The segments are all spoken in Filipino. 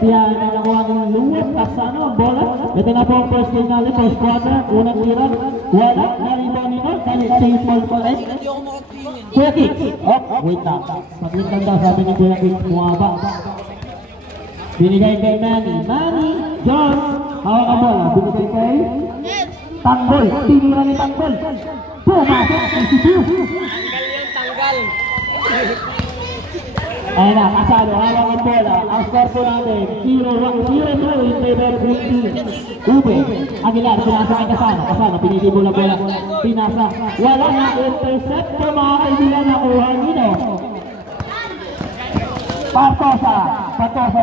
Yan ang nakuha ng luwag. Kasano ang bola. Ito na po ang first game natin. First quarter. Unang tira. Wala. Naribaw nito. Dahil safe ball pa rin. Kuya Kicks. Wait lang. Pag-wait daw sabi ni Kuya Kicks. Kumaba. Binigay kay Manny. Manny. John. Hawak ang bola. Binigay kay Tanggol. Tinira ni Tanggol. Pumasok. Tanggal yan. Tanggal. Ayun na, Kasano, hawak ang bola. Ang score po natin, 0-2 in favor of Green Team. Ube, Aguilar, pinasa kay Kasano. Kasano, pinili mo lang bola. Pinasa. Wala na, intercept po mga kaibigan na kuha nino. Patosa,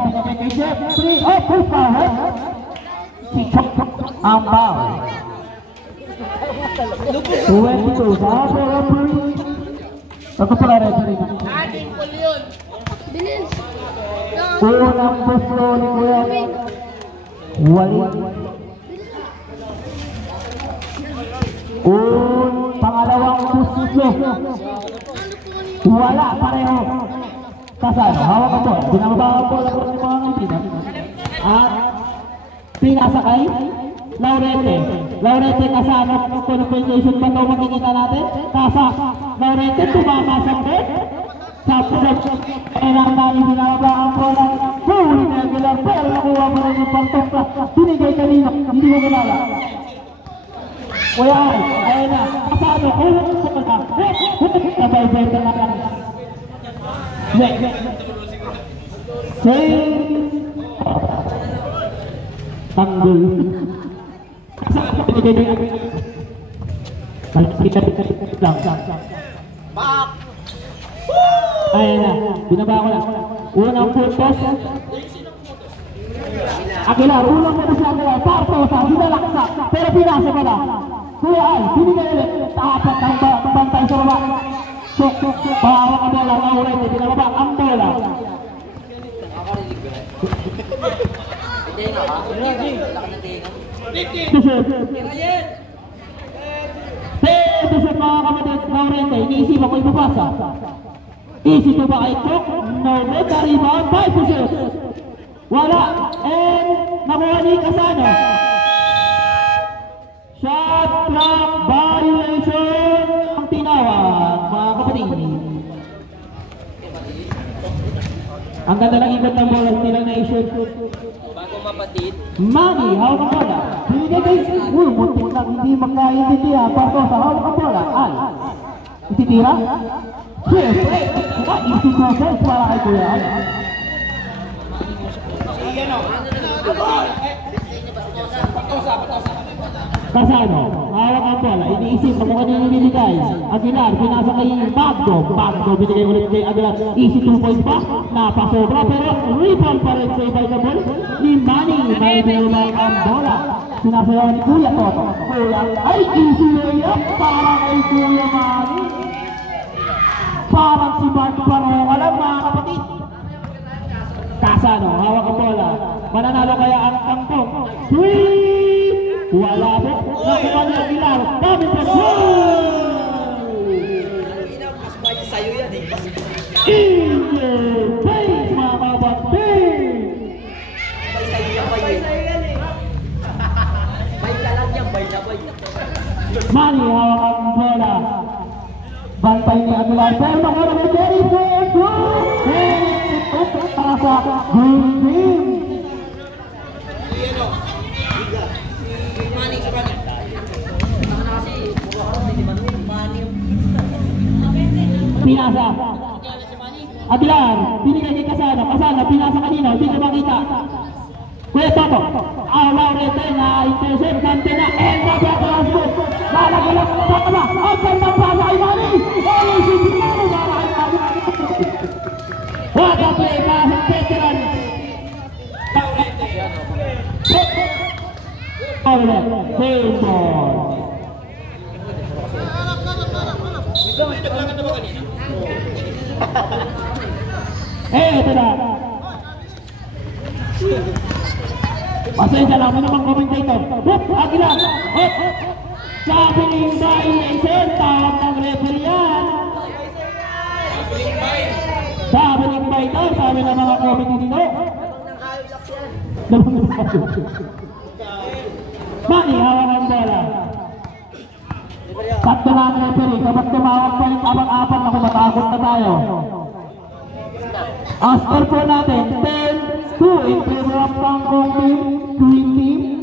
binigay kay Jeffrey. Push power. Si Chok ang ball. 22, sa referee. Ito pala referee. Ating pul yun. Bilis. Unang puso ni Kuya Wali. Pangalawang puso. Wala, pareho. Kasano, hawak ang bola. Binababa ang bola po ng mga kaibigan. At pinasa kay Laurete. Laurete, Kasano, qualification ba ito makikita natin? Laurete, tumama sa bed. Tapos kailangan namin binababa ang bola. Huli na Aguilar, pero nakuha mo rin yung pantokla. Binigay kanina, hindi mo kilala. Kuya Ay, ayun na. Kasano, ulang mo ka na. Nabay-benta na lang. Tanggol. Kasano, binigay niya Aguilar. Kita lang. Back. Ayun na, binaba ko lang. Unang puntos. Aguilar, unang puntos na Aguilar. Partosa, sinalaksa. Pero pinasa ko lang. Kuya Ay, binigay ulit. Tapat ang bantay sa baba. Pahawak ang bola, Laurete, binababa ang bola. Tusok mga kapatid, Laurete, iniisip ako ipapasa. Easy to ba kay Cook? No, mega rebound, 5%. Wala, and nakuha ni Kasano. Shot clock violation ang tinawag, mga kapatid. Ang ganda ng ibot ng bola, hindi lang na-issue. Bago mapatid. Manny, hawak ang bola. Binigay kay muntik lang, hindi magkaintindihan. Partosa, hawak ang bola. Ay, ititira? Siyempre, easy process para kay Kuya. Kasano, hawak ang bola, iniisip kung kanino binigay. Aguilar, pinasa kay Bagdo, binigay ulit kay Aguilar. Easy 2 points pa, napasobra, pero rebound pa rin sa ibay-kabol ni Manny. May binulay ang bola. Sinasayaw ni Kuya Toto. Kuya, ay easy layup para kay Kuya Manny. Parang si Mark pareho ka lang mga kapatid. Kasano, hawak ang bola. Mananalo kaya ang tangkong. Sweet! Wala po. Nakuha niya Aguilar. Dami pa. Mas bayo sa'yo yan eh. In your face, mga kapatid! Bay sa'yo yan, bay. Bay ka lang yan, bay na bay. Manny, hawak ang bola. Bantay ni Aguilar. Pero nakuha ni Jerry Ford. Para sa Green Team. Pinasa. Aguilar, binigay kay Kasano. Kasano, pinasa kanina, hindi ko makita. Kuya Toto, Laurete na intercept, nante na, and Rabiatas mo. Lalagalang na ba? Ang gandang pasa kay Manny. Easy to go para kay Manny. What a play, mga veteran. Laurete, same ball. Ito na. Pasensya lang, may namang commentator. Aguilar. Sabi ni violation, tawag ng referee yan. Sabi ni fighter, sabi ng mga committee nito. Mani, hawak ang bola. Tatlo na ang referee, kapag tumawag pa yung abang-apat na kumatakot na tayo. Ang score po natin, 10-2 in favor of Tangkong team, Green team.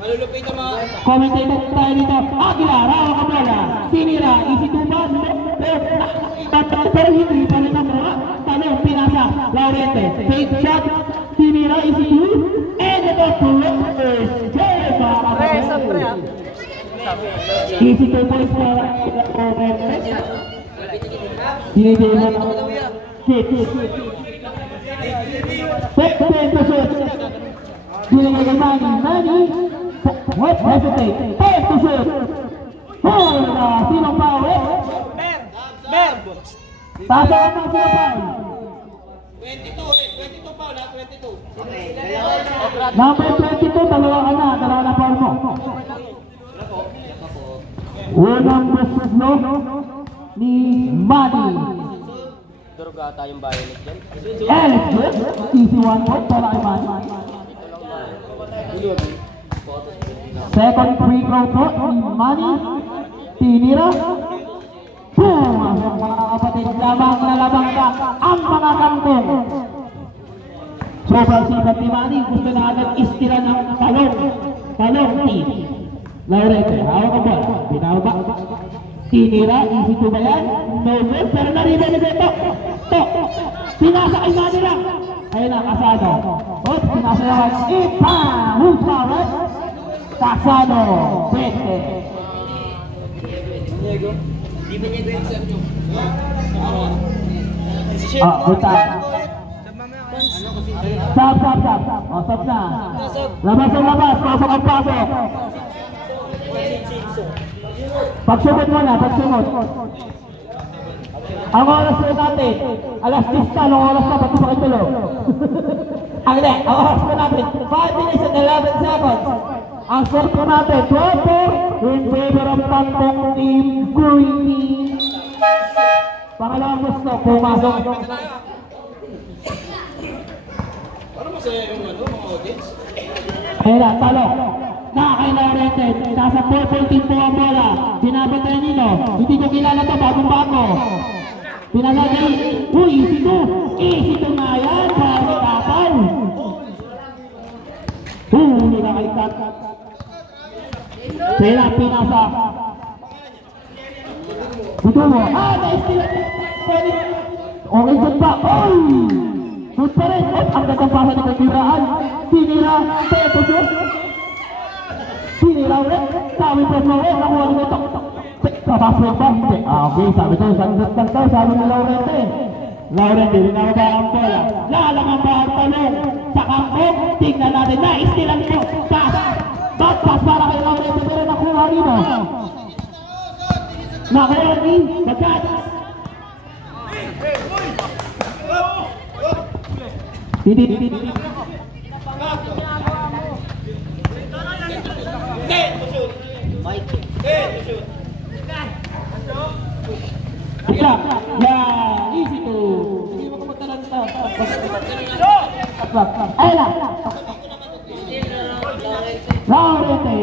Malulupit na mga... Commentator tayo dito, Aguilar, hawak ang bola. Tinira, easy to pass, pero hindi pa rin ang mga tanong, pinasa, Laurente, fake shot, tinira, easy to, and ito po, easy to points for Laurente. Dinidihon ang kick. Fake to shoot. Dinidihon ang Manny. What hesitate? Fake to shoot. Sinong power? Mer! Tasaan ng sinong power? 22 pa na, 22. Number 22, dalawa na power mo. Unang buslo ni Manny. Duruga tayong bayonet dyan. Easy one point para kay Manny. Second free throw po ni Manny. Tinira. Boom! Mga kapatid, lamang na lamang ka ang mga kangkong. Sobrang sikat ni Manny. Gusto na agad istira ng talong team. Laurente, hawak ang bola. Binaba. Tinira, easy to ba yan? No good, pero nariba ni Beto. Pinasa kay Manny lang. Ayun na, Casado. Pinasa naman. Ipa! Who's power? Casado. Pwede. Di ba niya yung set nyo? Buta. Stop. Stop na. Labas. Pasok. Pagsumot mo na, Ang oras na natin, alas 10 na, anong oras na, pati sa kitulo. Ang oras na natin, 5 minutes and 11 seconds. Ang score po natin, 12 in favor of Tangkong team, Green team. Pangalawang gusto, pumasok. Ano masaya yung mga audience? Ayun na, talo. Kay Laurente, nasa purple team po ang bola. Binabatay nino. Hindi nyo kilala to, bagong-bago. Pinalagay. Easy to na yan. Para kapal. Huli na kay Kat. Sila, pinasa. Gusto mo. Na-steal. Okay, good pa. Good pa rin. Ang gandang pasa ni Kagiraan. Tinira. Teto shoot. Tinira ulit. Sabi po mo. Nakuha nito. Kapasok ba? Okay, sabi ko. Sabi ni Laurente. Laurente, binababa ang bola. Lalangan ba ang talong sa kangkong? Tingnan natin. Na-stealan mo. Backpass para kay Laurente. Pero nakuha nito. Nakuha ni Magadas. Didi. Easy to. Hindi mo kumagtalanta. Ayun lang. Laurente,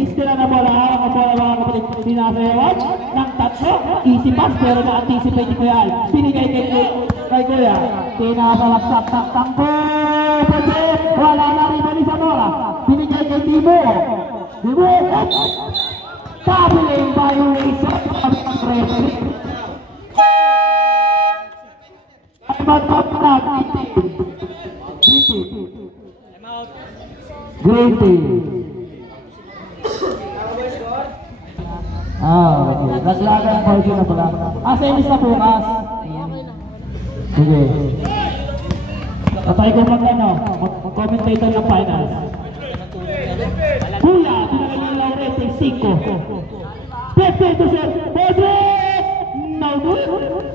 istira na bola. Ang bola mga kapatid. Pinasayawan ng tatlo. Easy pass pero na-anticipate ni Kuya Al. Binigay kay Kuya. Pinasalaksak Tangko. Wala na rin mali sa bola. Binigay kay Timo. Tabuling violation. Sabi ng referee. Ay matap na. Green team. Okay. Naglaga ang version na pala. Semis na bukas. Sige. Tatay ko mag-commentator ng finals. Kuya, pinagay ng Laurente, 5. Pwede ito sir. Pwede! No good.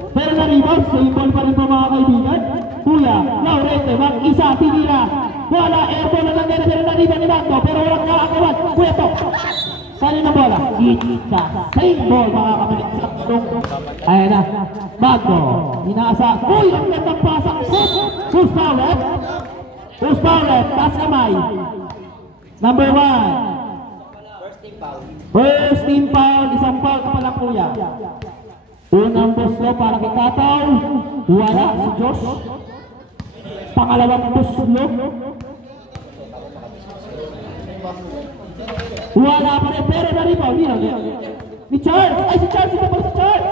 Pero na-rebound, same ball pa rin po mga kaibigan. Kuya, Laurente, mag-isa, tinira. Wala, airball na lang din, pero na-rebound ni Mando, pero walang nakakawan. Kuya to. Kanina bola? It's the same ball mga kapatid sa tulong. Ayan na. Bago. Inaasa. Uy! Ang gandang pasak. Who's power? Who's power? Taas kamay. Number 1. First team foul. Isang foul ka pala kuya. Unang buslo para kay Kataw. Wala si Josh. Pangalawang buslo. Wala pa rin, pero na-rebound. Ni Charles! Ay, si Charles! Ito pa si Charles!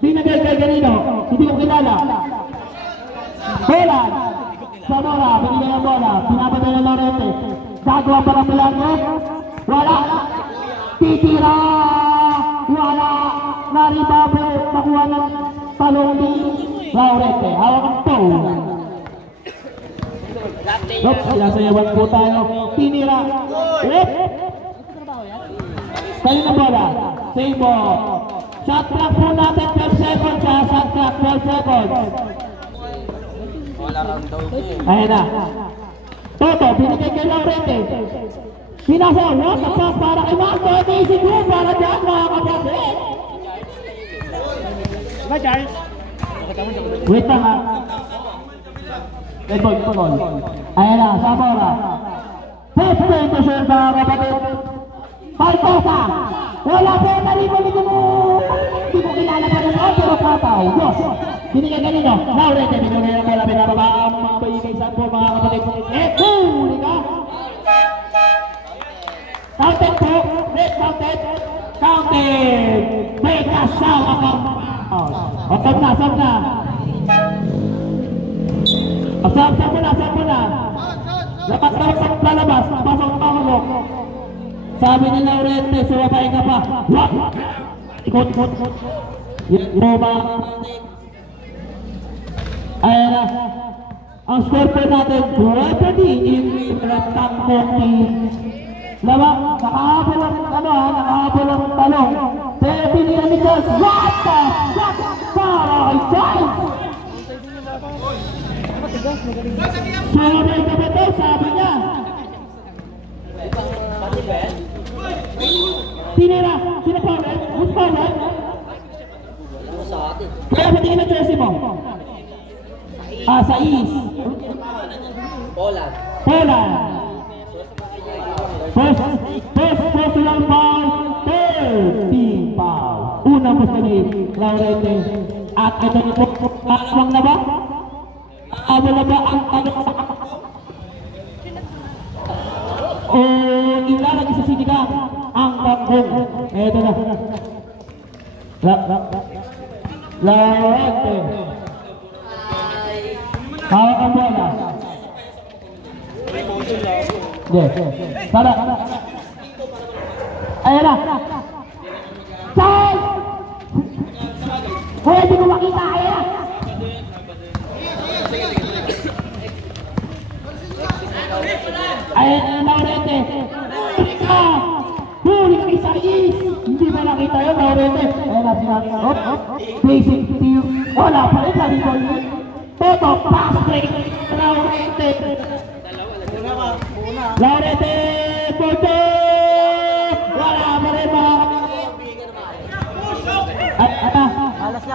Di nagay kay Ganino. Hindi ko kilala. Bola! Zamora, binigay ng bola. Pinapatay ng Lorente. Gagawa pa ng Milano. Wala! Titira! Wala! Na-rebound. Makuha ng talong ni Lorente. Hawak ang toe. Sinasayawan po tayo. Tinira. Kayo na bola. Same ball. Shot clock po natin 12 seconds ha. Shot clock 12 seconds. Ayan na. Toto, binigay kay Laurente. Pinasawa sa para kay Marco. Amazing move para dyan mga kapatid. Ba Charles? Wait lang ha. Red ball, ito ball. Ayan na, Zamora. 15 to shoot mga kapatid. Paltosa! Wala po na rin mo. Hindi mo kilala pa rin. Pero Kataw. Diyos. Binigay kanino. Laurente. Binigay na bola. Binababa ang mga bayigisan po mga kapatid. Huli ka. Counted po. Red counted. Counted. May kasaw ako. Asap na. Asap mo na. Lapas ka sa lalabas. Pasok ang pangulok. Sabi ni Laurente, suwapay ka pa. Ikot. Roma. Ayan na. Ang score po natin, 20 in rectangle. Laba, nakahabol ang talong. Pero pinira ni Charles. What the fuck? Para kay Charles. Suwapay ka ba ito? Sabi niya. Tinira, sino Paul? Who's Paul? Kaya patingin na jersey mo. Sa East. Poland. First lang foul. Third team foul. Unang gusto ni Laurente. At ito po, kalawang na ba? Abo na ba ang tanong sa o ilalagay sa sinigang ang banggong. Eto na. Laurente. Hawak ang bola. Para. Ayan na. Charles! Pwede mo makita. Ayan na. Ayan na Laurente. Huli ka isa is. Hindi ba nakita yun Laurente? Ayan na sinabi. Basic team. Wala pa rin sabi ko yun. Toto pass break. Laurente. Toto. Wala pa rin mga.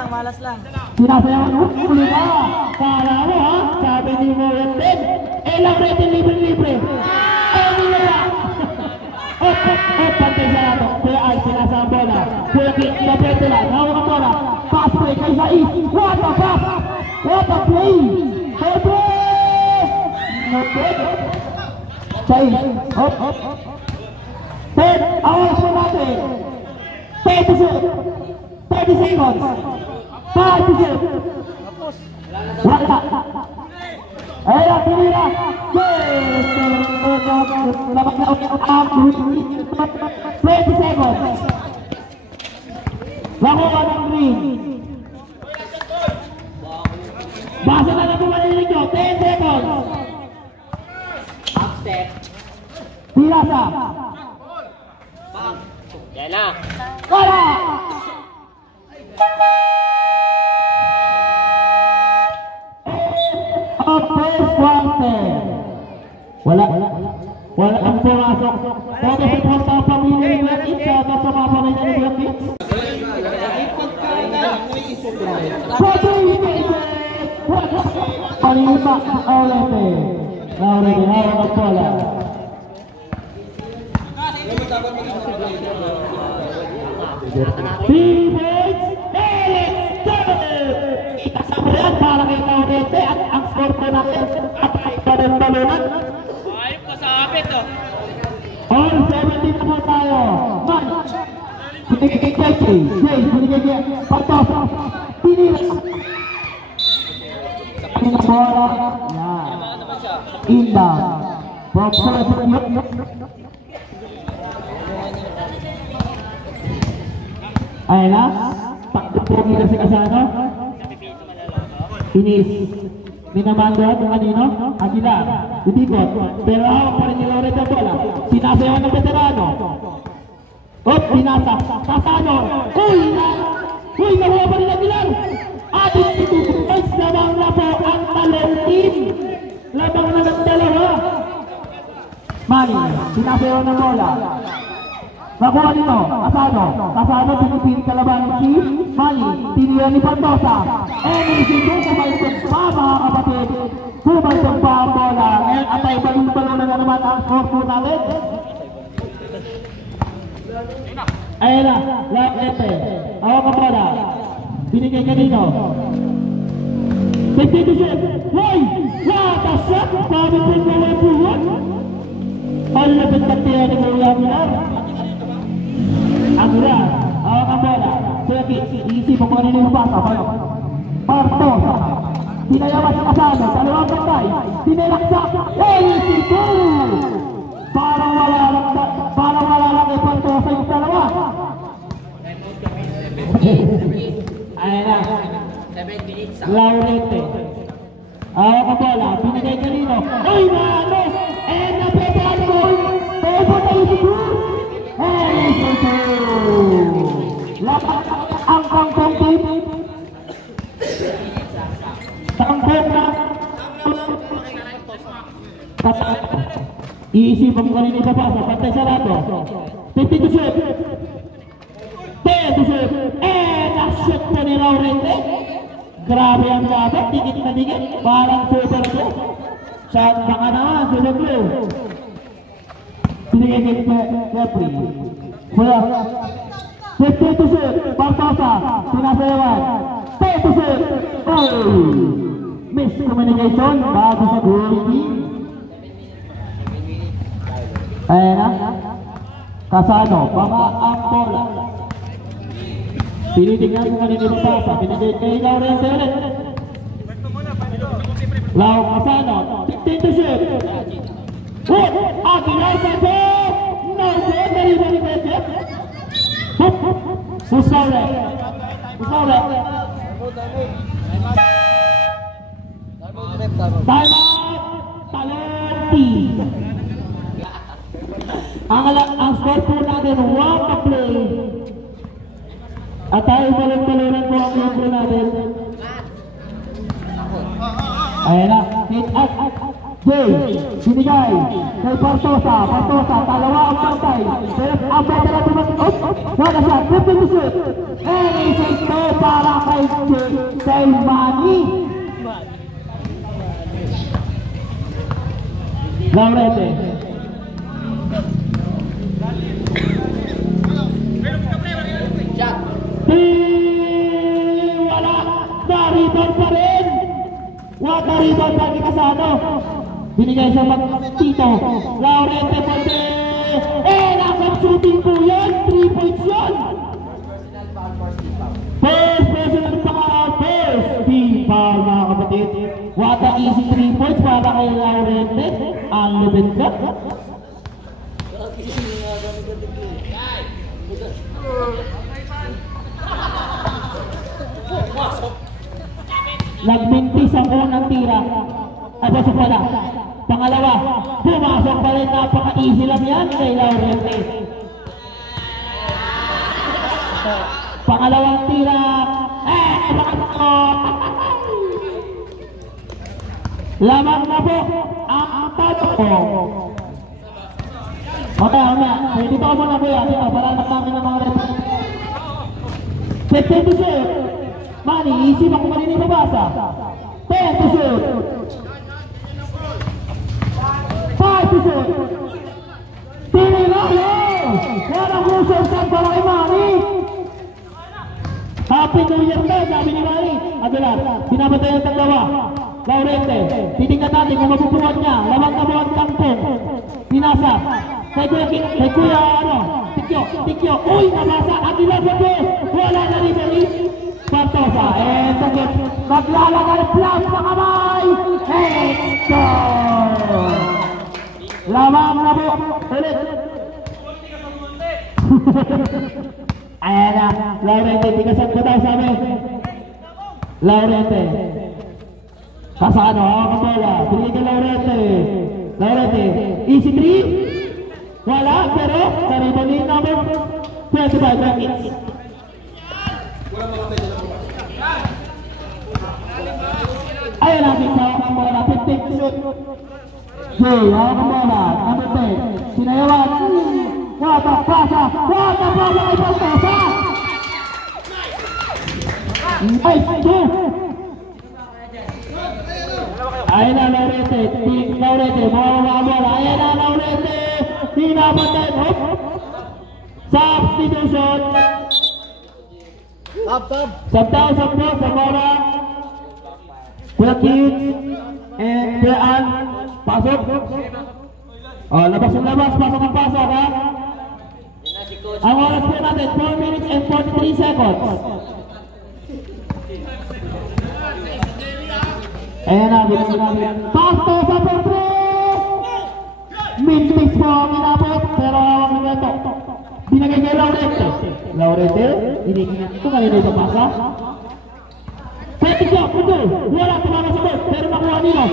Malas lang. Sinasayawan mo. Huli ka. Kala mo ha. Sabi ni mo yan din. Laurente libre. Nila. Pantay sa lato. Kuya Al, pinasa ang bola. Kuya Kik, napete lang. Hawak ang bola. Pass break kay Saiz. What a pass! What a play! Saiz. Awas mo natin. 30 seconds. 5 to shoot. Wala. Ayan, pinira. 20 seconds. Nakuha ng green. Basa na lang pumanilinig nyo. 10 seconds. Upstep. Pirasa. Yan na. Wala! First quarter. Wala ang pumasok. Todo sa punta ang pamilya ni Kuya Kits. Shoutout sa mga pamilya ni Kuya Kits. Panima Laurete. Laurete, hawak ang bola. Defense, Alex David! Ikasama yan para kay Laurete at ang score po natin at ay balunan. Ayop ka sa abit oh. All 17 na po tayo. Man, binigay kay Jay, binigay kay Pantosa, tinira. Ang bola, yan. Inbound. From Philippines. Ayan na, takbo po nila si Casano. Inis. Minamando kung kanino? Aguilar. Itikot. Pero hawak pa rin ni Laurete ang bola. Sinasayawan ng veterano. Pinasa. Casano. Uy, nakuha pa rin Aguilar. Atin si 2 points. Lamang na po ang talong team. Lamang na ng dalawa. Manny. Sinasayawan ng bola. Nakuha nito, Casano, pinipili kalabanin si Manny, tinira ni Pantosa, inisipin kumaitong pa mga kapatid, kumaitong pa ang bola, ngayon atay balong-balong na naman ang score po natin. Ayan na, Laurete, awak ang bola, binigay ka dito. 52 hoy! What a shot! Sabi po na po yun! Ang lapit na tiyan ni Kuya Aguilar. Aguilar, awak ang bola. Kuya Kits, iisip ang kanina yung pasa. Pantosa. Pinayawas sa Casano, dalawang bantay. Pinilaksak. AC2! Parang wala lang kay Pantosa yung dalawa. Ayan na. 7 minutes. Laurete. Awak ang bola. Pinigay kanino. Ay, mano! And napetaan mo! Pebo na AC2! AC2! Lapat ang kangkong team. Kangkong na. Iisipang ko rin ipapasa. Pantay sarado. 52 shoot. 10 to shoot. Na-shoot po ni Laurete. Grabe ang dapat. Dikit na dikit. Parang super blue. Shot pa ka naman. Super blue. Binigay kay Jeffrey. Kuya. 50 to shoot. Pantosa. Sinasayawan. 10 to shoot. Miscommunication. Bago sa goalie. Ayan na. Casano. Baka ang bola. Tinitignan kung kanina yung pasa. Binigay kay Laurete ulit. Lau Casano. 15 to shoot. Aguilar pa po! No good! Nariba ni Jeff. Musaure. Time out! Talenti! Ang score po natin, one to play. At tayo balong-balongan po ang number natin. Ayan na. Hit at Jay, binigay kay Pantosa, dalawa ang pantay. Pero ang veteran tumatod, wala siya, 50 to shoot. And isip ko para kay Manny. Laurete. Wala, na-rebound pa rin. Na-rebound pa ni Casano. Binigay sa Tito. Laurete Ponte. Nakang shooting po yan. 3 points yan. First personal foul. First foul mga kapatid. What a easy 3 points para kay Laurete. Ang lupit ka. Nagmintis ang unang tira. Pasok wala. Pangalawa, pumasok pa rin. Napaka-easy lang yan kay Laurete. Pangalawang tira. Lamang na po ang tato. Okay, pwede pa ako na kuya, dito, para anak namin ng mga referee. 15 to shoot. Manny, isip ako kanina ibabasa. 10 to shoot. 5 to shoot. Tinilalo! Walang crucial shot para kay Manny. Happy New Year na, sabi ni Manny. Aguilar, pinapatay ang taglawa. Laurente, titingnan natin kung mabubuhat niya. Lamang na buhat kangkong. Pinasa. Kay Kuya, Tikyo. Uy, nabasa. Aguilar, wala na rin Beli. Pantosa, eto gets. Maglalagay flash na kamay. Eto! Lamang na buhat. Ulit. Ayan na, Laurente, tigasan ko daw sabi. Laurente. Kasano, hawak ang bola. Pinigil kay Laurente. Easy 3. Wala, pero Karibali number 25 minutes. Ayan na, hawak ang bola. 15 to shoot. Jay, hawak ang bola. Number 10. Sinayawan. Wata pasa kay Pantosa. Nice, 2. Ayan na, Laurente, mawawala. Ayan na, Laurente, hinapatay. Substitution. Sub po, sa bola. Kuya Kids and Kuya Ann, pasok. Labas, pasok, ha? Ang oras po natin, 4 minutes and 43 seconds. Ayan na, Pantosa po 3! Min-mix po ang inabot, pero ang ito. Binagay kay Laurente, iniginit ito, kanina ito pasa. Pwede ko, wala tumama sa board, pero nakuha nino.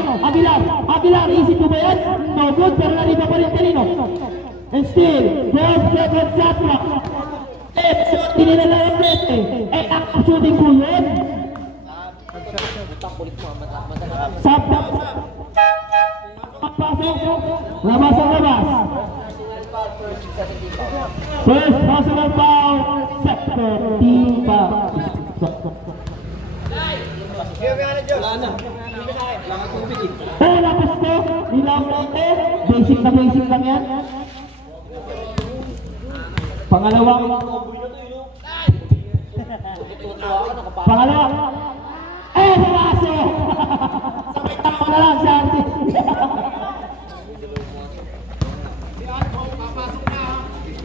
Aguilar, isip ko ba yan? No good, pero nariba pa rin kanino. And still, 12 seconds shot clock. Tinila Laurente. Ang shooting ko yun. Sabak. Pasok. Labas. First personal foul. Sector team foul. Lapis ko. Nilang natin. Basic lang yan. Pangalawa. Pumasok! Sabay tao na lang siya.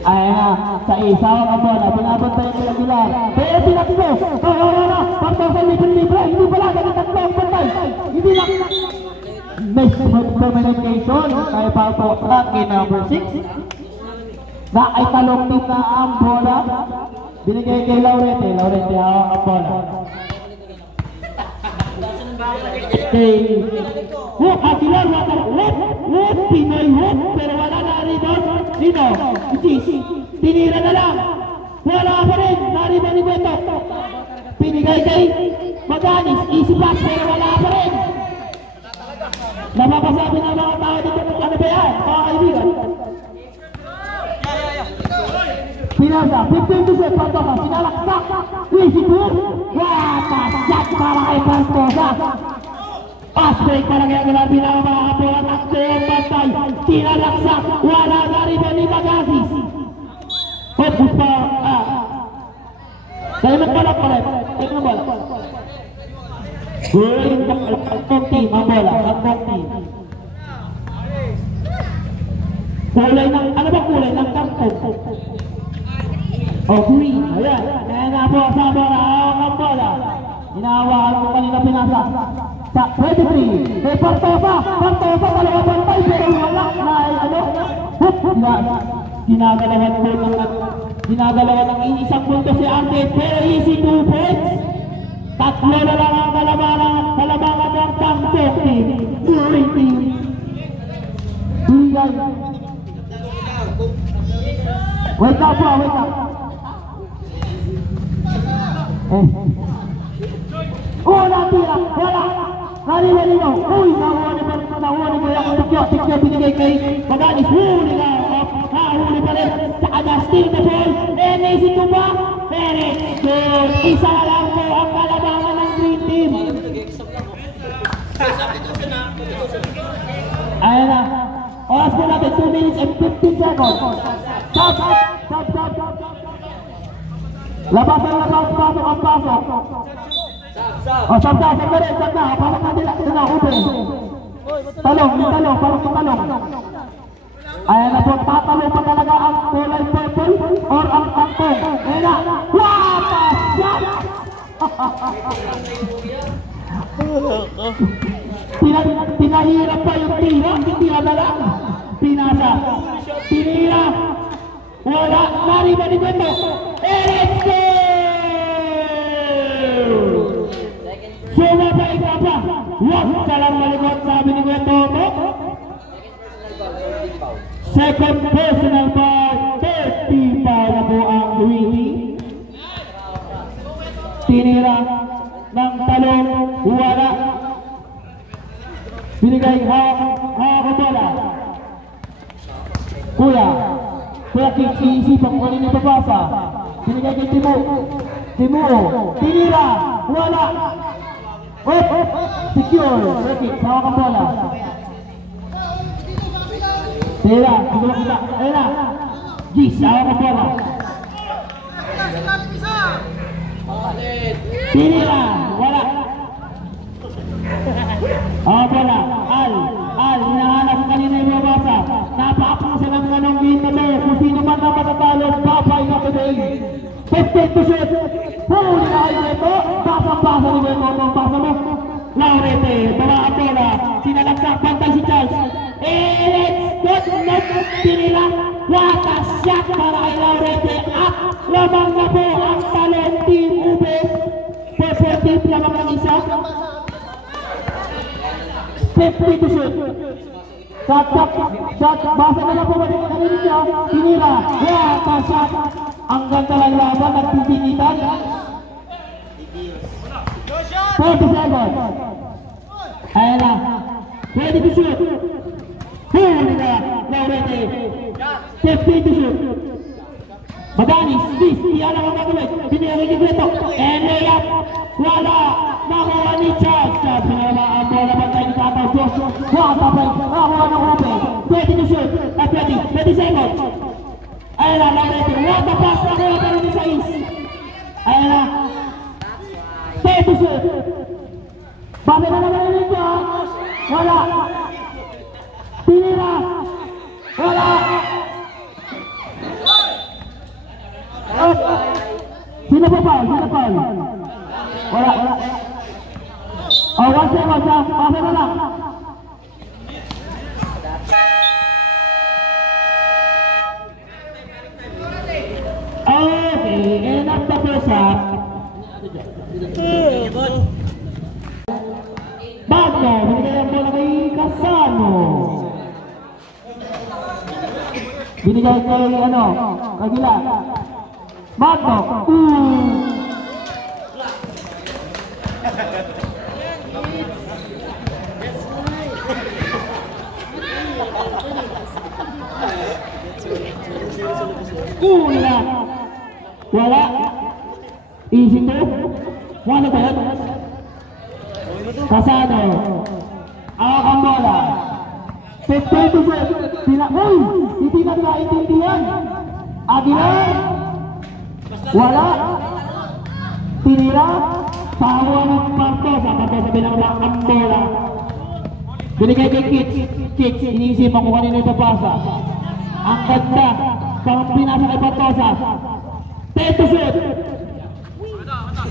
Ayan na, sa isawang ang bola, pinabot tayo ng Aguilar. Pero tinakbo! Pantosa libre, hindi pala, nagtatlo ang patay. Hindi lang. Miscommunication kay Pantosa, kay number 6. Na ay talong na ang bola. Binigay kay Laurente, hawak ang bola. Okay. Aguilar, Pinoy hook, pero wala na rebound. Sino? Tinira na lang. Wala pa rin. Nariban ni Beto. Pinigay kay Maganis. Easy pass, pero wala pa rin. Napapasabi ng mga tao dito kung ano ba yan, mga kaibigan. Pinasa, 15 to set, Pantosa, sinalaksak. Easy hook. Shot para kay Pantosa. Pass break para kay Aguilar, pinamakabuhat ang buong bantay. Tinalaksak, wala na rin ni Magasis. Focus pa. Tayo magbalak pa rin. Tayo magbalak. Guling ang team, ang bola. Ang team. Kulay ng, ano ba kulay ng kangkong? Green. Ayan. Ayan na po sa bola. Ang bola. Inahawakan mo kanina pinasa. Sa 23, may Pantosa, dalawa bantay, pero wala na ginagalawan ng isang punto si Arte, pero easy 2 points. Tatlo na lang ang kalabangan ng Kangkong team. Green team. Wait up. Wala tira, wala. Narinig mo. Uy, nahuha ni Tikyo. Tikyo binigay kay Maganis. Huli ka. Nahuli pa rin. Saka na steal the ball. Easy to ba? Very good. Isa lang po ang kalabangan ng green team. Ayan na. Oras po natin 2 minutes and 15 seconds. Stop. Labasan na pasok ang pasok. O, stop na. Pasok na nila. Open. Talong. Ayan na po. Tatalo pa talaga ang kulay purple or ang kantong. Ayan na. Wapas! Pinahirap pa yung tira. Hindi na lang. Pinasa. Pinira. Wala. Nariban mo. Let's go! Sumabay ka pa. Huwag ka lang malikot, sabi ni Kwento mo. Second personal foul. 30 para po ang Luigi. Tinira ng talong. Wala. Binigay hawak bola. Kuya Kicks, iisipang kung kanina papasa. Binigay kay Timo. Tinira. Wala. Secure. Kuya Kicks, hawak ang bola. Tinira. Siguro kita. Ayun na. Gis, hawak ang bola. Tinira. Wala. Bola. Al. Hinahanap kanina yung babasa. Napakapang siya ng ganong game na to. Kung sino man na matatalo, babay na today. 15 to shoot. Huli na kayo ito. Pasang-pasa ni Beto. Ang pasa mo. Laurete. Bala ang bola. Sinalagsak. Pantay si Charles. Let's go. Tinira. What a shot para kay Laurete. At lamang na po ang talent team Ube. Purple team lamang ng isa. 50 to shoot. Shot. Basa na lang po balik kanina niya. Tinira. What a shot. Ang ganda lang laban. Nagpipinitan. 40 seconds. Ayan na. Ready to shoot. Huli na. Laurete. 50 to shoot. Madanis. This. Iyan ang magagawin. Binigay ni Beto. And layup. Wala. Nakuha ni Charles. Pinala ang bola bantay ni Tataw Josh. Wata pa. Nakuha ng open. 20 to shoot. 20 seconds. Ayan na. Laurete. Wata pass. Nakuha pa rin ni Sais. Ayan na. 10 to shoot. Bate na naman rin ito. Wala. Tinira. Wala. Sino pa foul? Wala. One second. Bate na lang. Okay. And at the first half. Bago, binigay ang bola kay Casano. Binigay kay Kagila. Bago. Wala. Easy to. Wala ba yan? Casano. Ang bola. 50 to shoot. Uy! Hindi na naintindihan. Aguilar. Wala. Tinira. Pahawa ng Partosa. Partosa bilang ang bola. Binigay kay Kicks. Iniisip ang kung kanino ipapasa. Ang ganda. Parang pinasa kay Partosa. 10 to shoot.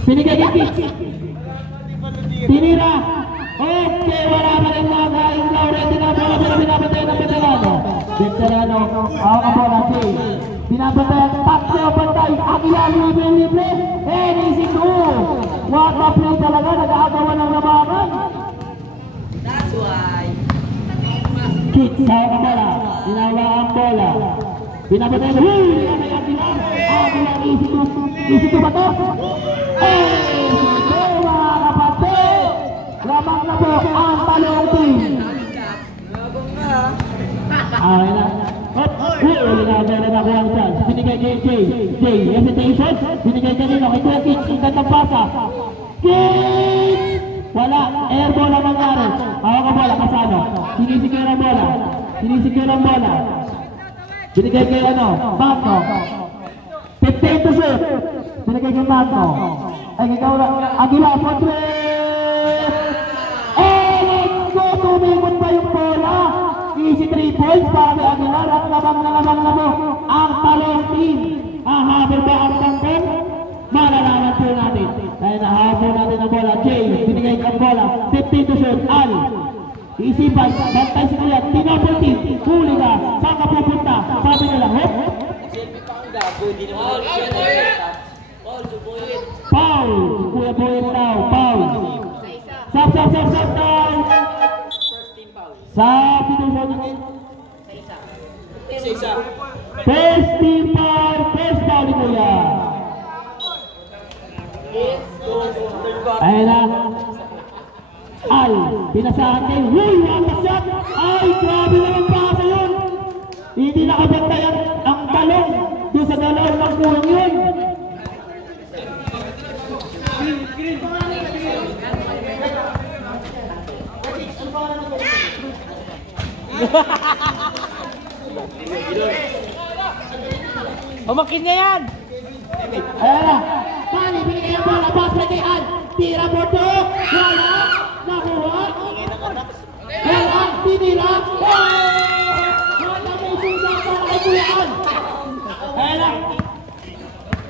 Binigay kay Kicks. Tinira. Okay, wala pa rin nakain. Laurete na bola pero binabantay ng veterano. Hawak ang bola. Binabantay ang tatlo bantay. Aguilar libre. Easy to. What a play talaga. Nag-aagawan ng labangan. That's why. Kicks, hawak ang bola. Tinawa ang bola. Binabantay ng Aguilar. Aguilar, easy to ba to? Mga kapatid. Lamang na po ang talong team. Okay na. Huli na meron na kuha ang chance. Binigay kay Jay. Jay, hesitation. Binigay kanino kay Kuya Kicks. Ang gandang pasa. Kicks! Wala. Airball ang nangyari. Hawak ang bola. Kasano? Sinisecure ang bola. Sinisecure ang bola. Binigay kay Marco. 15 to shoot. Binigay kay Marco. Ay, ikaw na. Aguila, Padre! Let's go! Tumikot pa yung bola. Easy 3 points para kay Aguilar at labang na mo ang Talong team. Hahabol ba ang tangkong? Malalaman po natin. Dahil nahabol natin ang bola. Jay, binigay ang bola. 15 to shoot. Al. Isipan, bantay si Kuya. Tinapol team. Huli ka. Saan ka pupunta? Sabi nila, hop. Foul. Kuya Boyet now. Foul. Sap down. Sabi doon sa akin. First team foul. First foul ni Kuya. Ayan na. Al, pinasahan kay Huy, wata shot. Ay, grabe naman pasa yun. Hindi nakabantay ang talong doon sa dalaw ng kulang yun. Umakin niya yan! Ayan na. Mani, binigay ang bola. Pass na kay Al. Tira po to. Wala. Nakuha. Wala. Tinira. Wala may susa para kay Kuya Al. Ayan na.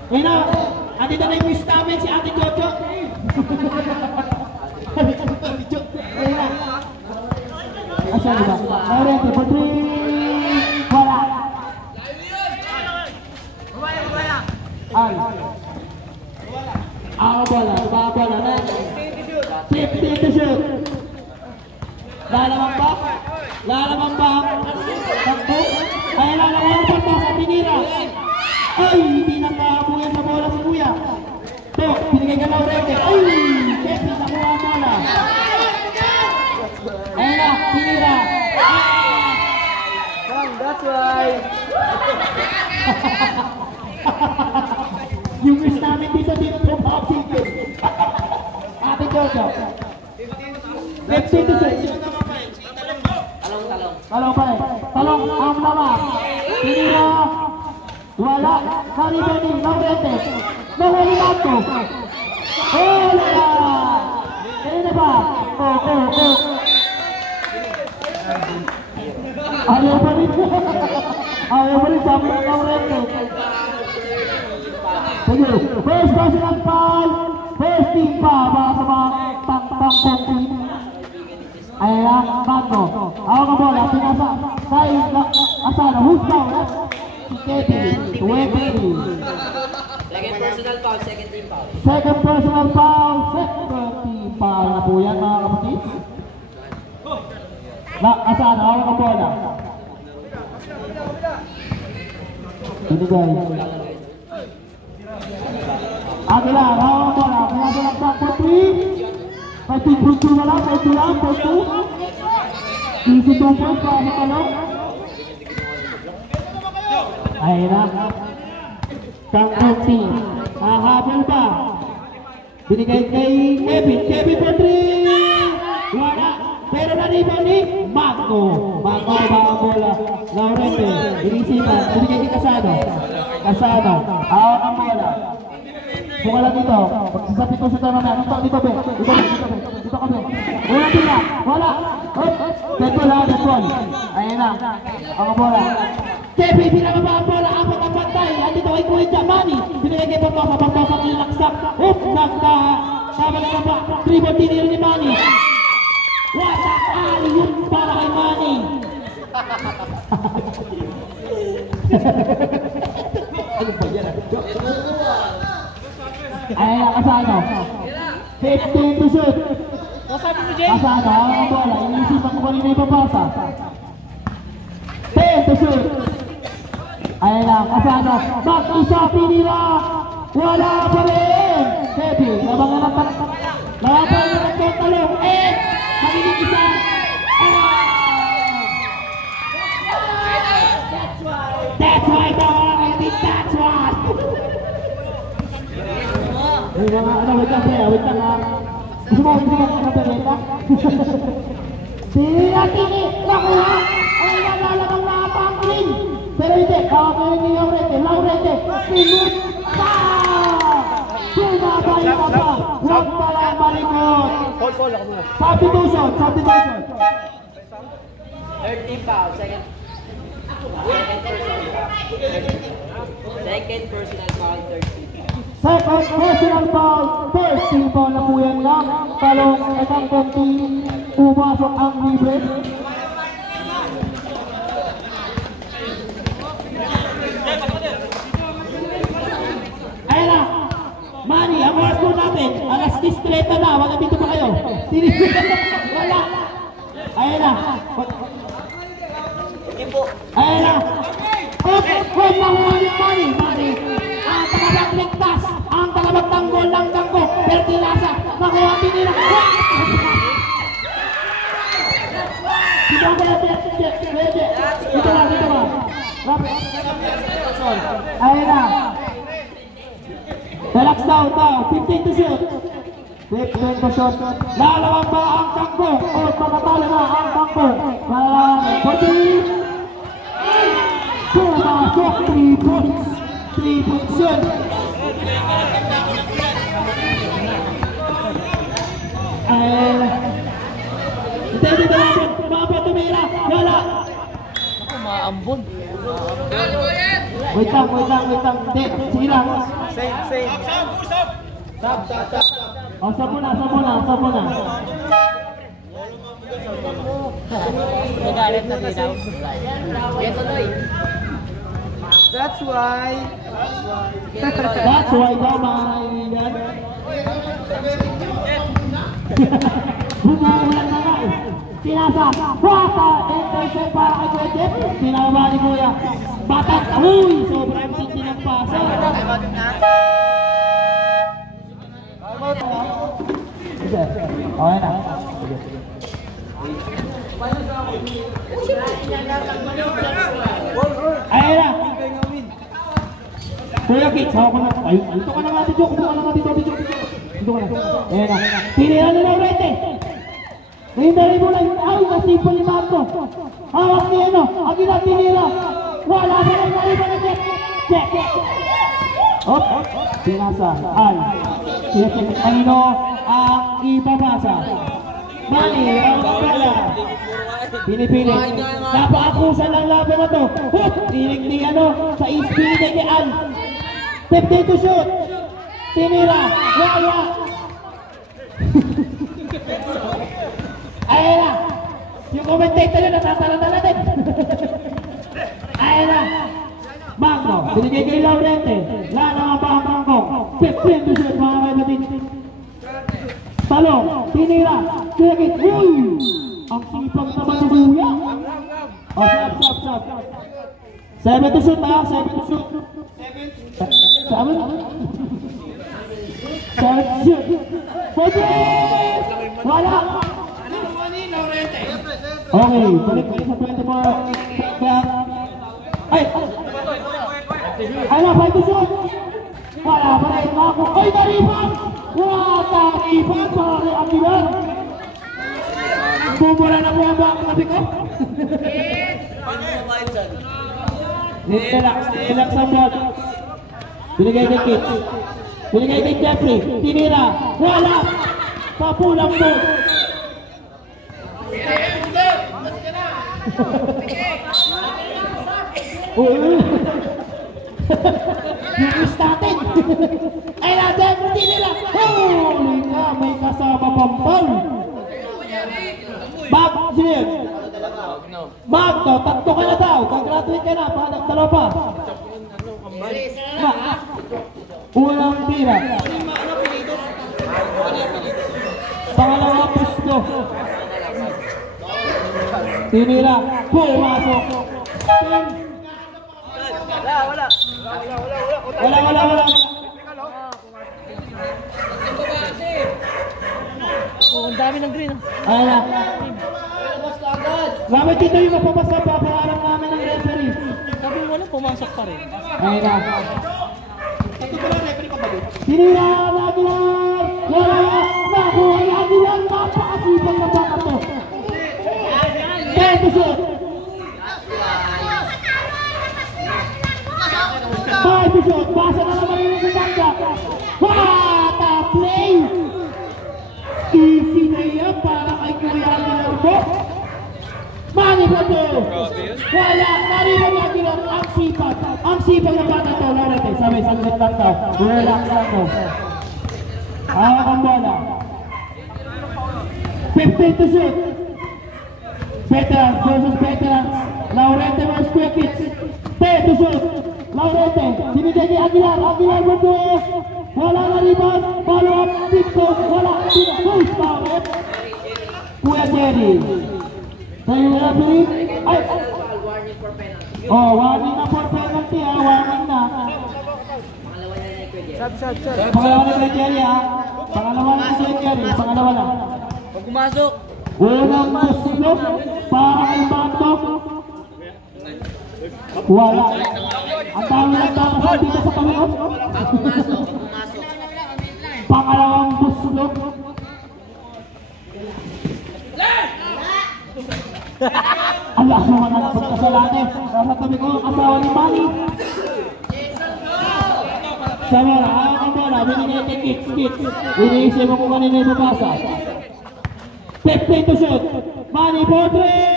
Ayan na. Andito na yung miss namin si Ate Jojo. Ayan na. Asa na ba? Maurete, Padre. Wala. Al. Ang bola na. 50 to shoot. Lalaman ba? Takbo. Ay, lalaman pa sa tinira. Ay, hindi nakabuyan sa bola si Kuya. To, binigay ka na Maurete. Ay, Kevin, nakuha ang bola. Ayun na, tinira. That's why. Yung miss namin dito from hopping. Ate Jojo. 50 to 6. Talong pa eh. Talong ang lama. Tinira. Wala. Karibani. Maurete. Nawali nato. Wala. Kaya na ba? Oh. Ayaw pa rin. Sabi ng Maurete. Sige. First personal foul. First team pa. Para sa mga tang-tang team. Ayan, Marco. Ako ka bola. Pinasa. Asana. Who's foul? Si Kevin. 20. Second personal foul, second team foul. Second personal foul. Second team foul na po yan mga kapatid. Asana. Ako ka bola. Binigay. Aguilar, ako ka bola. Pinasa lang sa 3. May 2 na lang, 2. Easy 2 points para sa Talong. Ayun na. Tangkong team. Hahabol ba? Binigay kay Kevin for 3. Wala. Pero na-rebound ni Marco. Marco ba ang bola? Maurete. Inisipan. Binigay kay Casano. Ako ang bola. Buka lang dito. Pagsasabi ko sa tama na. Dito, be. Dito ka, be. Wala tira. Wala. That's one. Ayun na. Ang bola. Kevin, pinakaba ang bola. Apat ang pantay. Andito kay Kuya Jamani. Binigay kay Pagpasa ang nilaksak. Tama na ba? Tribal tinir ni Manny. What a alley-oop para kay Manny. Ano ba yan? Ay, Casano. 15 to shoot. Casano, ang bola. Inisipan ko kanina ipapasa. 10 to shoot. Ayun lang, Casano. Mag-isa, pinira. Wala pa rin. Kevin, labangan ng Talong. Magiging isa. That's why mga ano, wait lang, wait lang ha. Gusto mo ano pereta? Tini, nakuha! Ay, nalalabang na ang green! Pero hindi, kakakuha ni Laurete, pinunta! Sumabay ka pa! Huwag palang malikot! Substitution! 13 foul, second personal foul, 13. Second personal foul, 13 foul na po yan lang. Talong itang konti, pumasok ang libre. Ayan na, Manny, ang oras po natin, alas 10:30 na, wala dito pa kayo. Wala. Ayan na. Ayan na. Huwag makuha yung Manny. Ang tagapagligtas, ang tagapagtanggol ng tanggo, pero tinasa, makuha din nila. Dito lang. Ayan na. Relax down. 15 to shoot. 15 to shoot. Lalawang ba ang tanggo? O magkatalo na ang tanggo? Lalawang 40. Pumasok 3 points. 3 points yun. Hindi natin. Mga tumira. Wala. Ako, maambon. Wait lang. Hindi, sige lang. Same. Stop. O, sabo na. Nagalit na binaw. Yan tuloy. That's why daw mga kaibigan. Bumuulan na nga eh. Tinasa, bata, intention para kay Kuya Jeff. Tinama ni Kuya. Batak, amoy! Sobrang tindi ng pasa. Okay na. Ayan na. Kuya Kits, hawak ko na. Ay, ito ka na nga dito. Dito ka na. Ayan na. Tinira na Laurete. Hindari mo lang. Ay, nasipon ni Marco. Hawak ni ano. Agila tinira. Wala pa lang naiba na check. Op. Tinasa. Ay. Check. Ano ang ibabasa? Manny, ang pala. Pinipili. Napaakusan ang laban na to. Tinig ni ano. Sa ispili ni Al. 50 to shoot. Tinira. Wala. Ayan na. Yung commentator yun natataranta natin. Ayan na. Mango. Binigay kay Laurete. Lana ang Mango. 15 to shoot mga kaibatin. Talong. Tinira. Kikit. Uy! Ang sipag naman ni Kuya. O, stop. 7 to shoot ha. 7 to shoot. 7 to shoot. Pwede! Wala! Okay, balik sa 24. Ay! Ay na, 5 to shoot! Wala pa rin ako. Ay, naripan! Wala! Naripan! Para ang ilan! Bumura na po ang baka tabi ko? Relax ang bola. Binigay kay Kit. Binigay kay Jeffrey. Tinira. Wala! Papulang mo. Yung natin. Ay na, Jeffrey tinira. Holy ka, may kasama pampal. Bob, sige. Bob, tatlo ka na daw. Kag-graduate ka na. Dalawa pa. Unang tira. Pangalawang pusto. Tinira. Pumasok. Wala. Ang dami ng green. Ayan na. Gamit dito yung mapapasa. Papaharap namin ng referee. Sabi mo na, pumasok pa rin. Ayan na. Tinira ng Aguilar! Wala! Nakuha ng Aguilar! Napakasipag na baka to! 10 to shoot! 5 to shoot! Basa na naman yung sasangga! What a play! Easy na yan para kay Kuya Aguilar mo! Mani po to! Wala! Narinig ng Aguilar ang sipag! Ang sipag na bata to! Lorete! Sabi, saglit lang to! Relax lang to! Hawak ang bola! 15 to shoot! Veterans versus veterans! Laurente versus Quick Hits! 10 to shoot! Laurente! Binigay kay Aguilar! Aguilar mo to! Wala na rebound! Follow up! Dito! Wala! Dito! Push! Bakit? Kuya Jerry! Sa'yo na referee? Ay! Oh, warning na for penalty ha! Warning na! Sab. Pangalawa na kay Jerry ha! Pangalawa na kay Jerry! Pangalawa na! Pag pumasok. Unang masulog para kay Batok. Wala. Ang dami ng takasal dito sa Panginoon. Pangalawang buslog. Ang lakas naman ang pagkasalanan. Nasa tabi ko ang asawa ni Manny. Samara, ang bola. Binigay kay Kits. Iniisip mo kung kanina ibabasa. 15 to shoot. Manny portrait!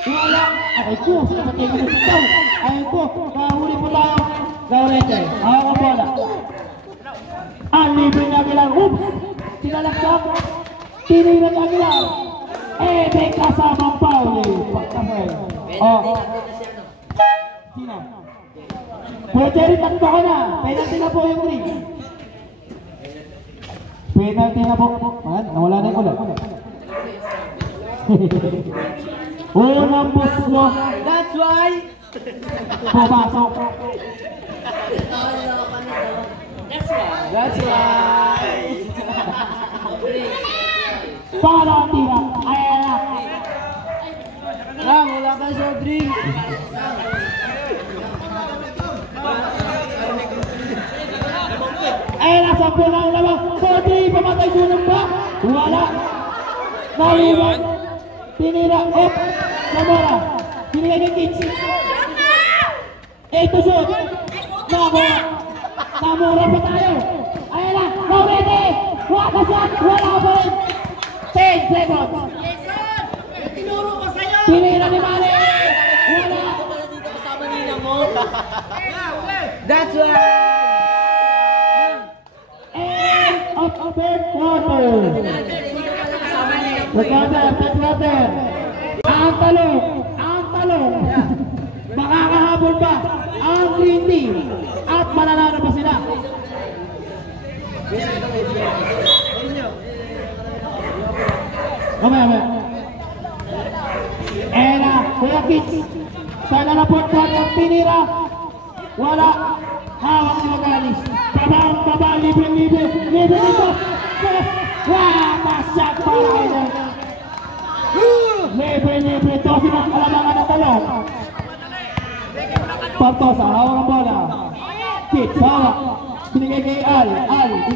Wala. Ay ko, sakatay ko na sitaw. Ay ko, kahuli po tayo. Laurente, hawak ang bola. Ang libre ni Aguilar. Oops! Tinalaksak. Tinira ni Aguilar. May kasamang foul eh. Pagkasay. Sino? Kuya Jerry, takbo ko na. Penalty na po yung ring. Penalty na po. Nawala na yung ulat. Unang buslo. That's why. Pumasok. That's why. Para ang tira. Ayan na. Ram, wala ka sa drink. Ayan na, 10 na ang lamang. 40, pamatay sunong ba? Wala. Naliwan. Tinira. Up. Samora. Tinira kay Kits. 8 to shoot. Namora. Namora pa tayo. Ayan na. Laurente. Wala shot. Wala pa rin. 10 seconds. Tinuro ko sa'yo. Tinira ni Mane. Wala. That's why. Of third quarter. Together. Ang talong. Makakahabol ba ang Green Team at mananalo pa sila? Mamaya. Kuya Kits. Sana na fourth quarter tinira. Wala. Hawak ni Magalis. Baba, libre dito. Masak para kayo. Libre. Ito sila kalamangan ng talong. Pantosa, hawak ang bola. Kits, hawak. Binigay kay Al.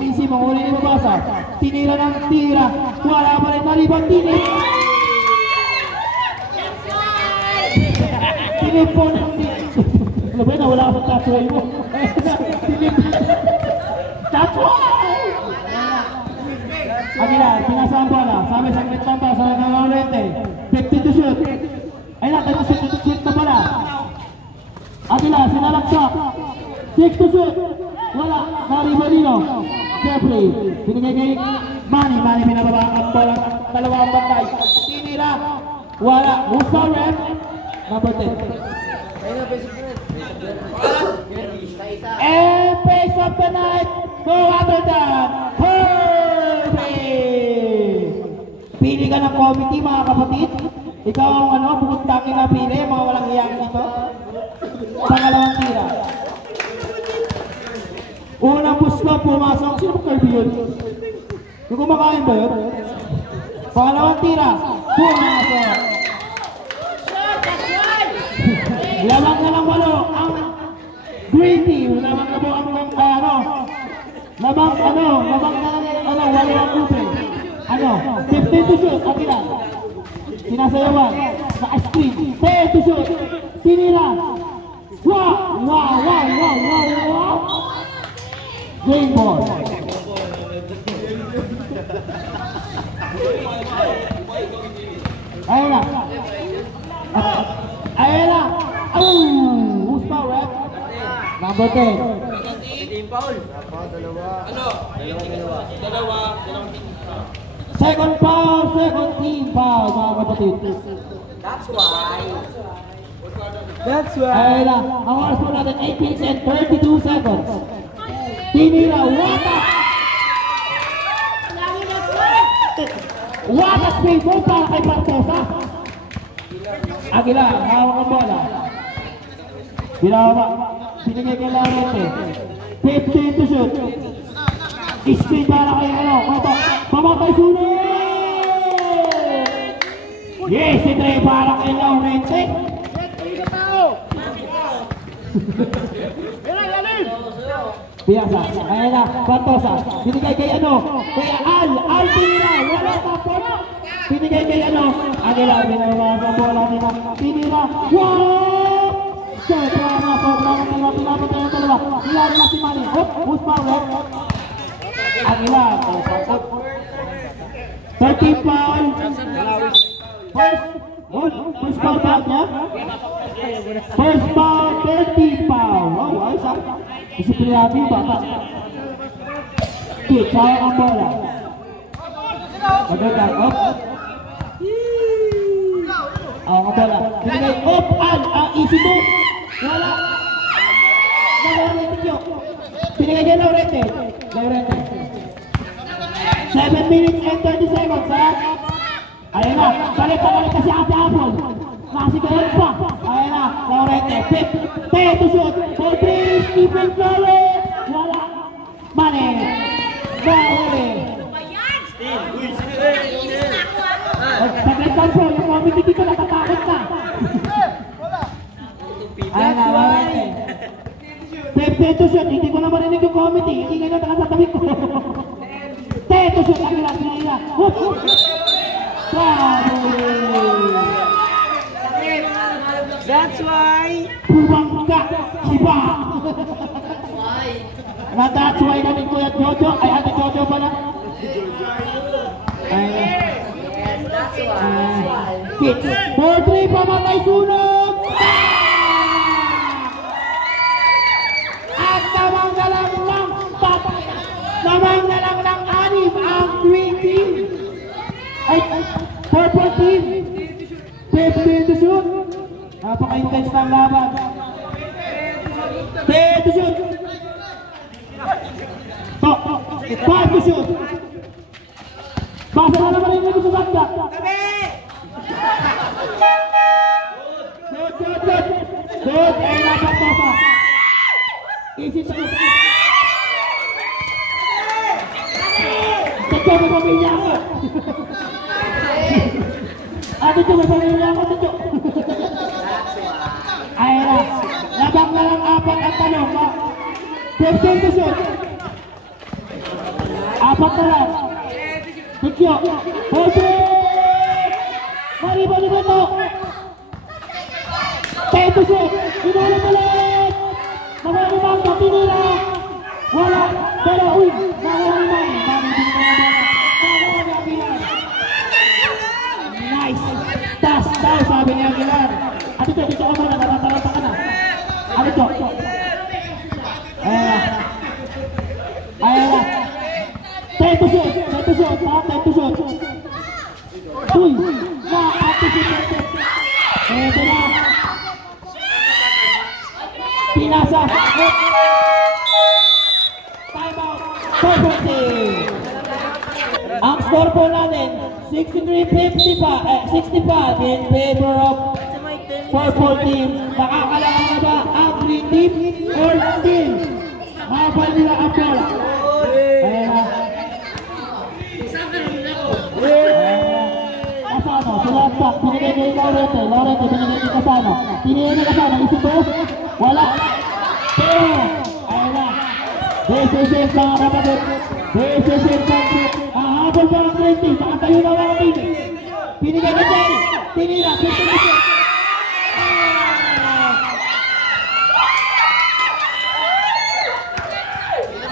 Inisip ang uli ni Mabasa. Tinira ng tira. Wala pa rin nalibang tinira. Tinipon ng tira. Alam mo yun, wala ka pang touchway mo. Touchway! Aguilar, pinasa ang bola. Sabi sa saglit lang pa sa Laurente. 50 to shoot. Ay na, tayo shoot na pala. Aguilar, sinalaksak. 6 to shoot. Wala, Naribalino. Jeffrey, binigay kay Manny. Pinababa ang bola. Dalawang bantay. Tinira. Wala. Who's foul, ref? Number 10. And face of the night, no other than Kirby! Pili ka ng committee, mga kapatid. Ikaw ang bukod taking na pili, mga walang hiyang dito. Pangalawang tira. Unang buslo, pumasok. Sino ba Kirby yun? Yung kumakain ba yun? Pangalawang tira, pumasok. Lamang na lang 8 ang Green Team. lamang na po ang lamang na wala ang kupe. 15 to shoot, Akila. Sinasayawan, naka-screen, 10 to shoot, tinira. Wow! Game ball. Ayan na. Who's foul, ref? Number 10. Second team foul, mga kapatid. That's why. Ayan na. Ang oras po natin, 8 minutes and 32 seconds. Tinira, What a speed mo para kay Bartosa. Aguila, hawak ang bola. Binigay kay Laurente. 15 to shoot. Screen para kay pamatay sunod. Yes, si Trey para kay Laurente. Biasa, ayan na, Bartosa. Binigay kay kay Al Tinira, wala tapon. Binigay kay Aguila, binawa sa bola nila. Tinira, wow! Pinapot na yung dalawa. Nilari na si Manny. Who's foul, right? Aguila, pasok. 13 foul. First foul ba niya? First foul, 13 foul. Wow, ayos ah. Disiplinado yung bata. Kit, sayang ang bola. Magandang, ang bola. Binigay, easy move. Wala. Binigay niya Laurente. 7 minutes and 30 seconds, ha? Ayan na, balik kasi Ate Apple. Nakasigayan pa. Ayan na, Laurente. 10 to shoot. For 3, Stephen Flores. Wala. Mane. Mahuli. Saglit lang po, yung committee dito natatakot na. Ayan na, Laurente. 15 to shoot. Hindi ko na marinig yung committee. Hindi kayo nakasatabi ko. 10 to shoot. Aguila, pinila. That's why. Pumangka, siba. Na that's why namin Kuya Jojo, ay Ate Jojo pala. That's why. Kids, 4-3, pamatay sunog. At namang nalang ng anim ang green team. Ay, purple team. 15 to shoot. Napaka-intense ng laban. 10 to shoot. 5 to shoot. Basa na naman yung nito sa banda. Good. Ay napatosa. Easy to shoot. Tito, may pamilya ako. Tito, may pamilya ako, Tito. Ayan na. Labang na lang 4 ang tanong. 15 to shoot. 4 na lang. Tikyo. 4-3. Mariba ni Beto. 10 to shoot. Pinulong ulit. Nawalimang na pinira. Wala. Pero uy. Nawalimang. Nice. Tas daw sabi ni Aguilar. Ano ito? Dito ka muna. Natataranta ka na. Ano ito? Ayan na. 10 to shoot. 10 to shoot. 10 to shoot. Uy. Na-anticipate. Ito na. Pinasa. Time out. 4-14. Ang score po natin 63-65 in favor of purple team. Nakakalaman na ba ang green team or still mapal nila ang bola? Ayan na. Kasano, sulapsak, pinigay kay Laurente, binigay kay Kasano. Pinigay kay Kasano, isubo, wala. Pero, ayan This is it mga kapatid. This is it mga habol pa ng green team. Nakatayo na mga Phoenix. Pinigay na Jerry. Tinira.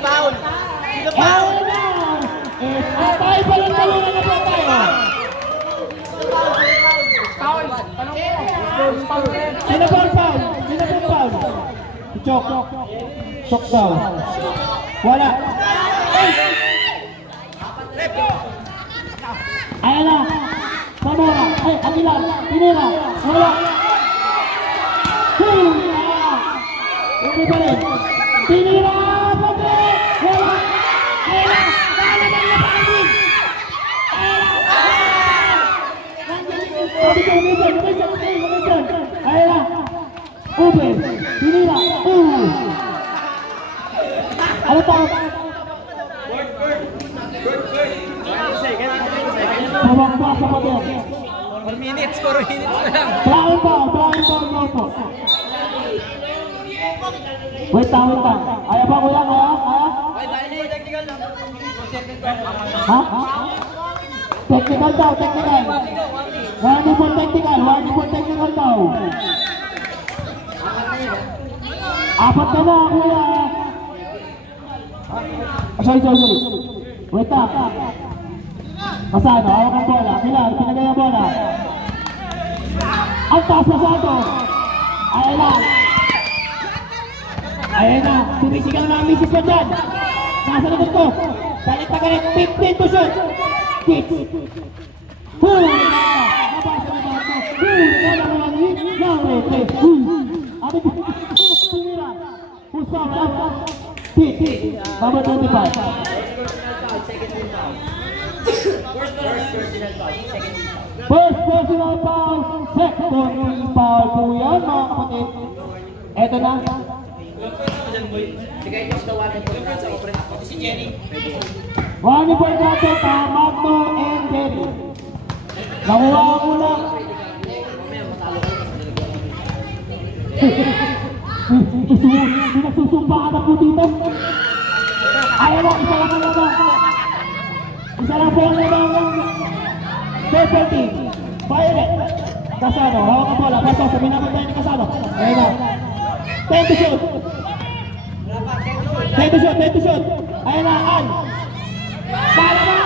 Foul. Atay pa lang talungan na po tayo. Sino po ang foul? Chok daw. Wala. Ayan na. Samora. Ay, Aguilar. Tinira. Wala. Hindi pa rin. Tinira. Wala. Ayan na. Ayan na. Open. Tinira. Ano tawag? Pabangba sa pader. 4 minutes na lang. Brown ball. Wait lang. Ayaw ba kuya? Ha? Technical daw. Warning for technical daw. Apat na ba kuya? Sorry. Wait lang. Pasado, hawak ang bola. Pinagay ang bola. Ang taas na sato. Ayan na. Sumisigaw na ang misis ko dyan. Nasa likod ko. Galit na galit. 15 to shoot. Kicks. Huli na. Nabasa na ba ako? Huli na naman. Nawete. Ano ba? Tumira. Usap. Kick. Number 25. First personal foul, second foul po yan mga kapatid. Eto na. Warning for natin pa Magno and Jerry. Nakuha ang una. Pinagsusumpa ka na po dito. Ayaw mo, isa lang po ang labang. Purple team, Violet, Casado, hawak ang bola, paso, sabi naman tayo ni Casado. Ayan na. 10 to shoot. Ayan na, Al. Bala na.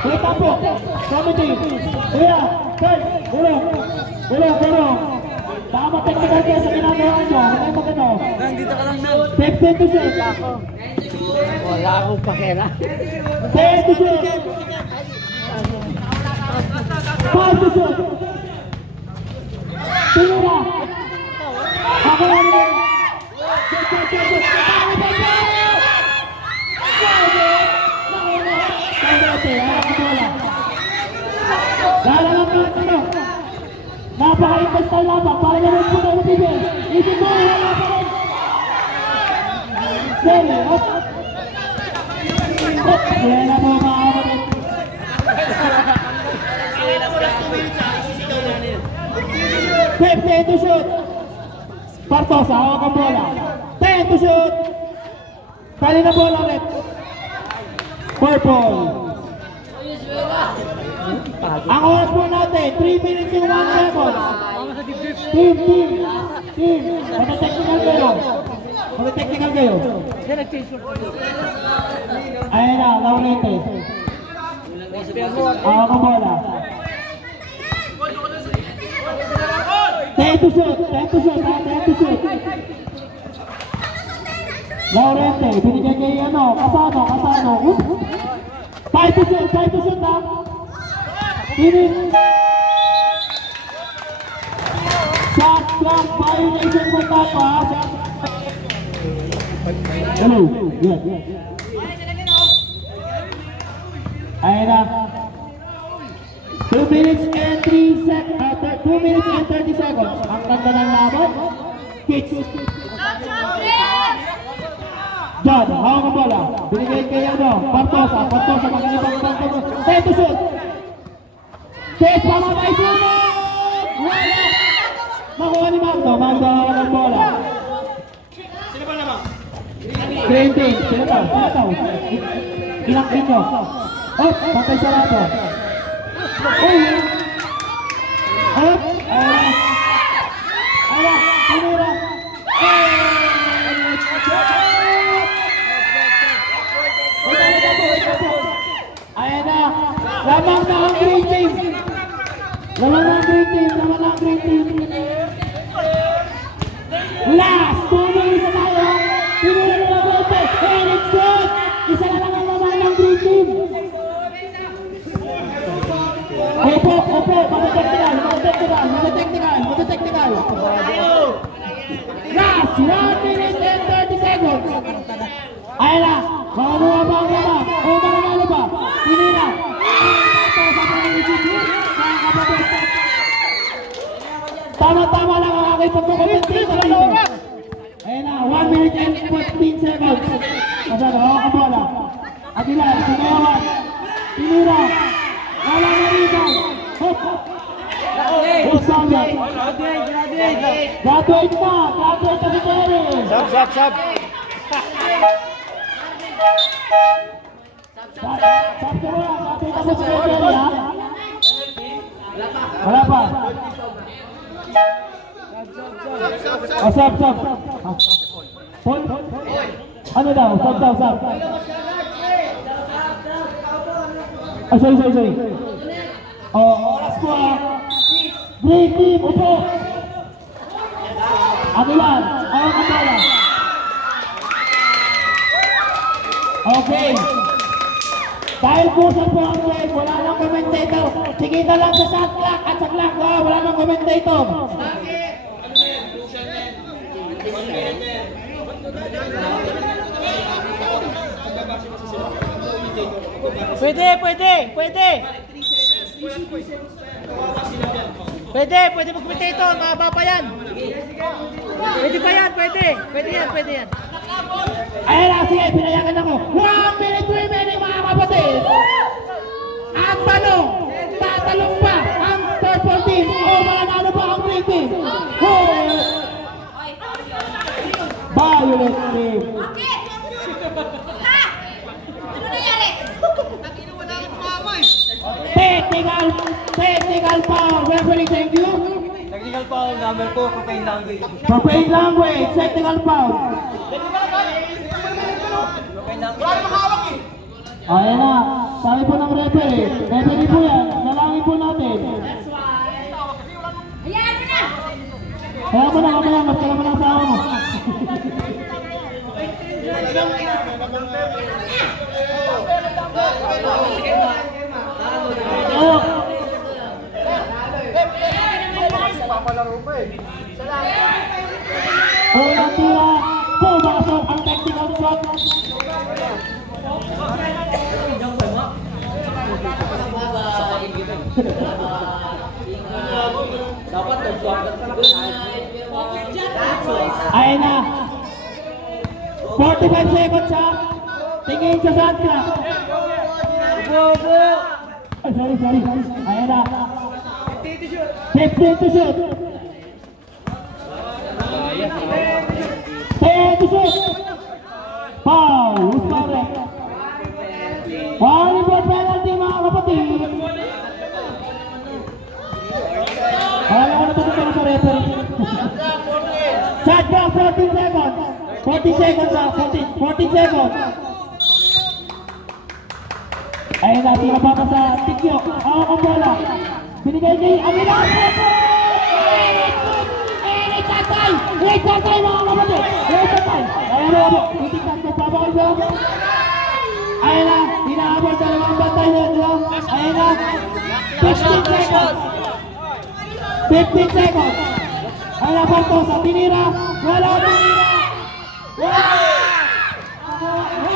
Wait up po. Committee. Kuya, Kurt, gulong. Tama technical kayo sa ginagawa nyo. Ano mo gano? Nandito ka lang na. 15 to shoot. Wala akong pakera. 10 to shoot. 5 to shoot. Tinira. Ako lang yun. Napaka-ipas tayo labang. Para naman po tayo matibig. Isip mo, wala pa rin. Seri, up. Wala na po mga kapatid. 15 to shoot. Partosa, hawak ang bola. 10 to shoot. Tali na bola ulit. Purple. Ang oras po natin, 3 minutes and 1 second. Team. Mag-technical kayo. Ayan na, Laurente. Hawak ang bola. 10 to shoot. Laurente, binigyan kayo Casado. 5 to shoot ha. Shot clock violation for Tapa. Hello. Good. Ayan na. 2 minutes and 3 seconds. 2 minutes and 30 seconds. Ang ganda ng laban. Kicks. John, hawak ang bola. Binigay kayo Partosa, mag-ibang Partosa. 10 to shoot. Chase, mamabay sunod! Wala! Makuha ni Magno. Komando ng bola. Sino ba naman? Green team. Sino daw? Ilang inyo. Oh, patay sarado. Uy! Oh, tinira. Ayan na. Lamang na ang green team. Lamang na ang green team. Last 2 minutes na tayo. Tinira na ang green team. And it's good. Isa na lang ang lamang ng green team. Opo. Mag-technical. Last 1 minute and 30 seconds. Ayan na. Makakuha ba ang lamang? O mananalo ba? Tinira. Tama-tama lang ang aking pagkukumentate dito. Ayan na, 1 minute and 15 seconds. Masyado, hawak ang bola. Aguilar, sumayawan. Tinira. Wala na rito. Graduate na si Terry. Sab. Wala pa. Sab. Ano daw? Sab. Sorry. Oras ko Great team, upo. Aguilar, awak ang bola. Okay. Dahil pusat po ang leg, wala nang commentator. Sige na lang sa shot clock at sa clock. Wala nang commentator. Pwede mag-commentator, mahaba pa yan. Pwede yan. Ayan na, sige, pinayagan ako. 1 minute remaining mga kapatid. Ang tanong, tatalong ba ang purple team o mananalo ba ang green team? Violet team. Technical foul. Referee, thank you. Technical foul, number 2, profane language. Profane language, technical foul. Ayan na, sabi po ng referee. Referee po yan, nalangin po natin. Kaya mo na kamaya, mas kala mo ng asawa mo. Unang tira, pumasok ang technical shot. Ayan na, 45 seconds ha. Tingin sa shot clock. Sorry. Ayan na, 15 to shoot. 10 to shoot. Foul. Who's correct? Volleyball penalty mga kapatid. Wala na ito dito sa referee. Shot clock, 14 seconds. 40 seconds ha. 14 seconds. Ayun na, tira pa sa tikyo. Awak ang bola. Binigay kay Aguilar. Wait tatay mga kapatid. Ayun na, titignan ko pa ba kayo? Ayun na, hinahabol dalawang bantay na drum. Ayun na, 15 seconds. 15 seconds. Ayun na, Portosa, tinira. Wala tinira.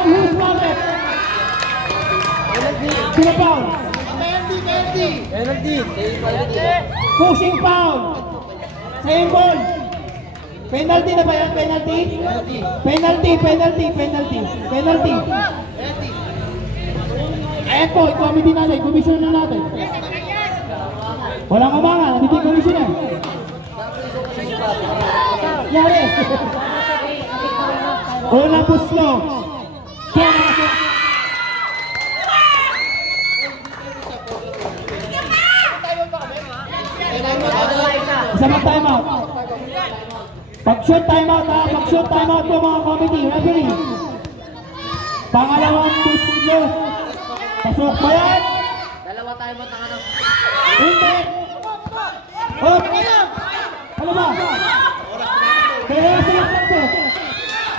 Who's wanted? Sino foul? Penalty. Pushing foul. Same ball. Penalty na ba yan? Penalty. Ayan po, i-committee natin, commission na natin. Walang umangan, nandito yung commission eh. Yari. Unang puslo. Isang time out. Pag-shoot time out ha. Pag-shoot time out po mga committee. Referee. Pangalawang puslo. Pasok pa yan. Dalawa tayo mo tanga. Hindi. Hop. Ano ba? Kaya sila ko.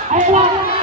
Ayun lang.